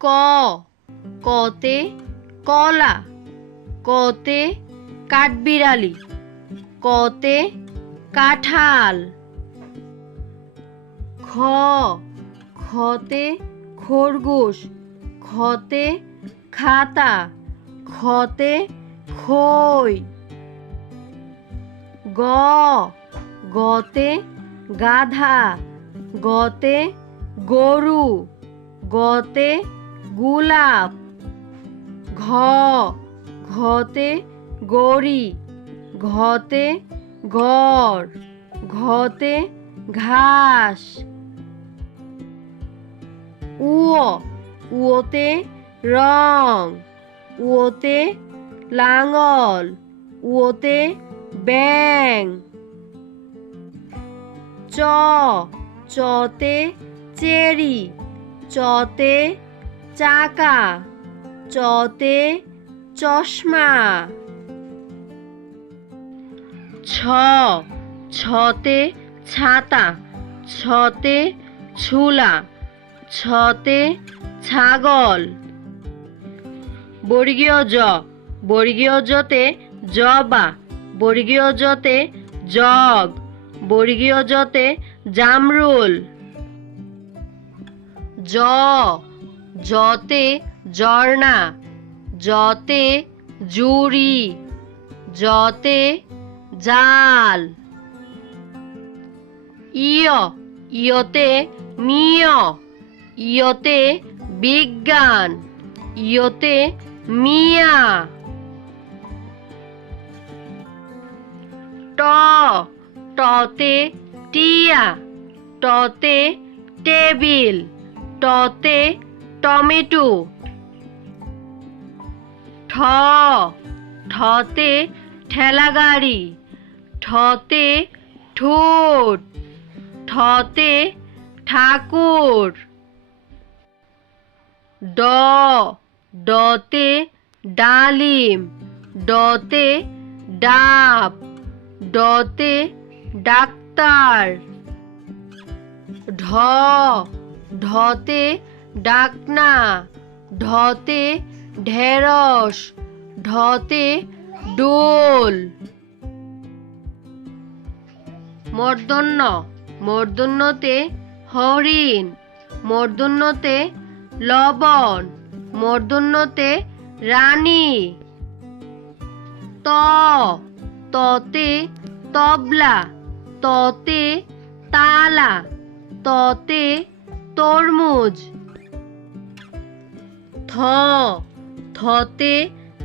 ক, কতে কলা, কতে কাঠবিড়ালি, কতে কাঁঠাল। খ, খতে খরগোশ, খতে খাতা, খতে খই। গ, গতে গাধা, গতে গরু, গতে গোলাপ। ঘ, ঘতে গড়ি। ঘতে ঘর ঘতে ঘাস। উয় উয়োতে রং। উয়োতে লাঙল। উয়োতে ব্যাং চ, চতে চেরি। চতে চাকা, চতে চশমা। ছ, ছতে ছাতা, ছতে ছুলা, ছতে ছাগল। বর্গীয় জ, বর্গীয় জতে জবা, বর্গীয় জতে জগ, বর্গীয় জতে জামরুল। জ জতে ঝর্ণা, যতে জুড়ি, যতে জাল। ইয়, ইয়তে মিয়, ইয়তে বিজ্ঞান, ইয়তে মিয়া। ট, টতে টিয়া, টতে টেবিল, টতে টমেটো। ঠ, ঠতে ঠেলাগাড়ি, ঠতে ঠোঁট, ঠতে ঠাকুর। ড, ডতে ডালিম, ডতে ডাব, ডতে ডাক্তার। ঢ, ঢতে ডাকনা ঢতে ঢেঁড়স ঢতে ডোল। মর্দন্য, মর্দন্যতে হরিণ, মর্দন্যতে লবণ, মর্দন্যতে রানী। ত, ততে তবলা, ততে তালা, ততে তরমুজ। থ, থতে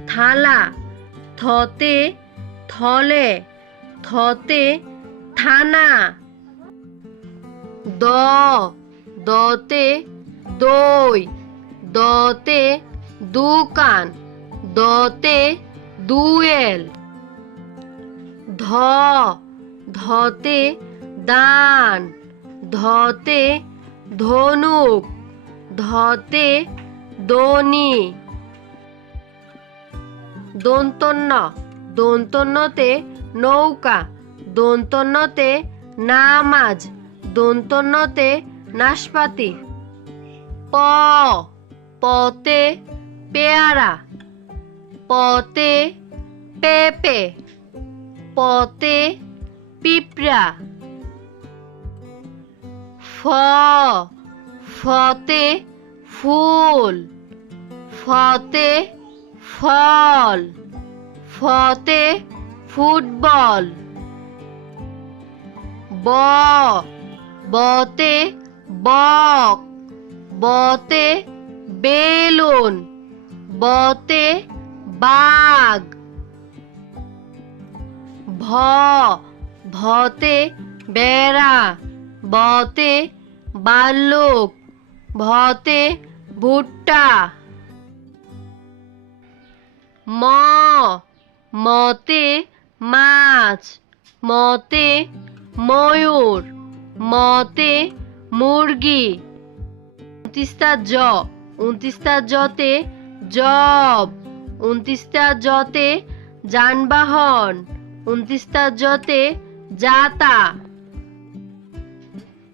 থালা, থতে থলে, থতে থানা। দ, দতে দই, দতে দোকান, দতে দুয়েল। ধ, ধতে দান, ধতে ধনুক, ধতে দনি দন্তন্য দন্তন্যতে নৌকা। দন্তন্যতে নামাজ। দন্তন্যতে নাশপাতি। প। পতে পেয়ারা। পতে পেঁপে। পতে পিঁপড়া। ফ। ফতে ফুল। ফতে ফল। ফতে ফুটবল। ব। বতে বক। বতে বেলুন। বতে বাঘ। ভ। ভতে বেড়া। বতে বাল্লুক। ভতে ভুট্টা। ম, মতে মাছ, মতে ময়ূর, মতে মুরগি। উনত্রিশটা জ, উনত্রিশটা জতে জব, উনত্রিশটা জতে যানবাহন, উনত্রিশটা জতে যাতা।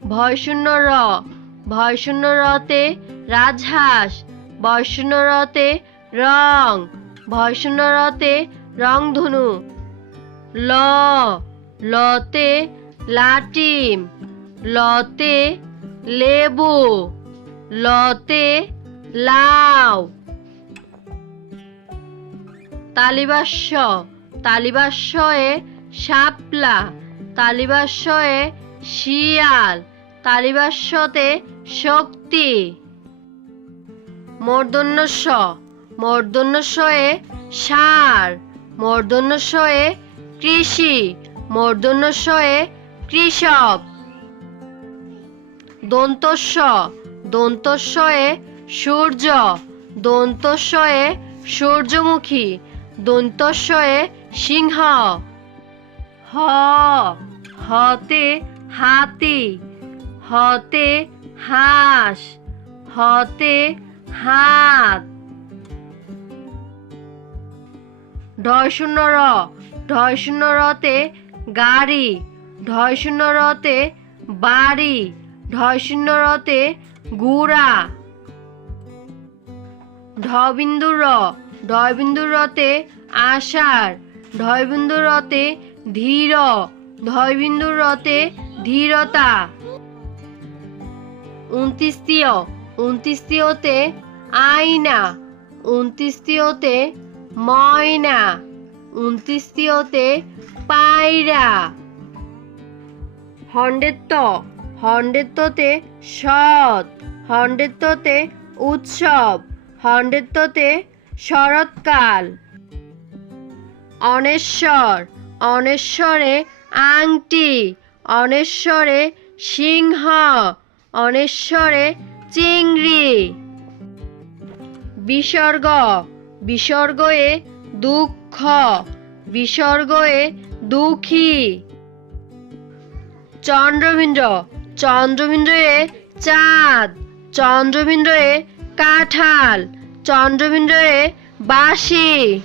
ভয়শূন্য র ভয়শূন্য রতে রাজহাঁস বর্ষণরতে রং ভর্ষণরতে রংধনু। ল, লতে লাটিম, লতে লেবু, লতে লাউ। তালিবাস্য, তালিবাস্যয়ে শাপলা, তালিবাস্যয়ে শিয়াল তালিবাস্যতে শক্তি। মূর্ধন্যস্ব মূর্ধন্যস্বয়ে সার। মূর্ধন্যস্বয়ে কৃষি। মূর্ধন্যস্বয়ে কৃষক। দন্তস্ব দন্তস্বয়ে সূর্য। দন্তস্বয়ে সূর্যমুখী। দন্তস্বয়ে সিংহ। হ। হতে হাতি। হতে হাঁস, হতে হাত। ঢয় শূন্য র ঢয় শূন্য রতে গাড়ি ঢয় শূন্য রতে বাড়ি ঢয় শূন্য রতে গুড়া। ঢবিন্দু র ঢবিন্দু রতে আষাঢ় ঢয়বিন্দু রতে ধীর ঢয়বিন্দু রতে ধীরতা। উনত্রিশতীয় উনত্রিশতীয়তে আয়না উনত্রিশতীয়তে ময়না উনত্রিশতীয়তে পায়রা। হন্ডেত্ব হন্ডেত্বতে সৎ হন্ডেত্বতে উৎসব হন্ডেত্বতে শরৎকাল। অনেশ্বর, অনেশ্বরে আংটি, অনেশ্বরে সিংহ অনেশ্বরে চিংড়ি। বিসর্গ। বিসর্গয়ে দুঃখ। বিসর্গয়ে দুঃখী। চন্দ্রবিন্দ্র। চন্দ্রবিন্দ্রয়ে চাঁদ। চন্দ্রবিন্দ্রয়ে কাঁঠাল। চন্দ্রবিন্দ্রয়ে বাঁশি।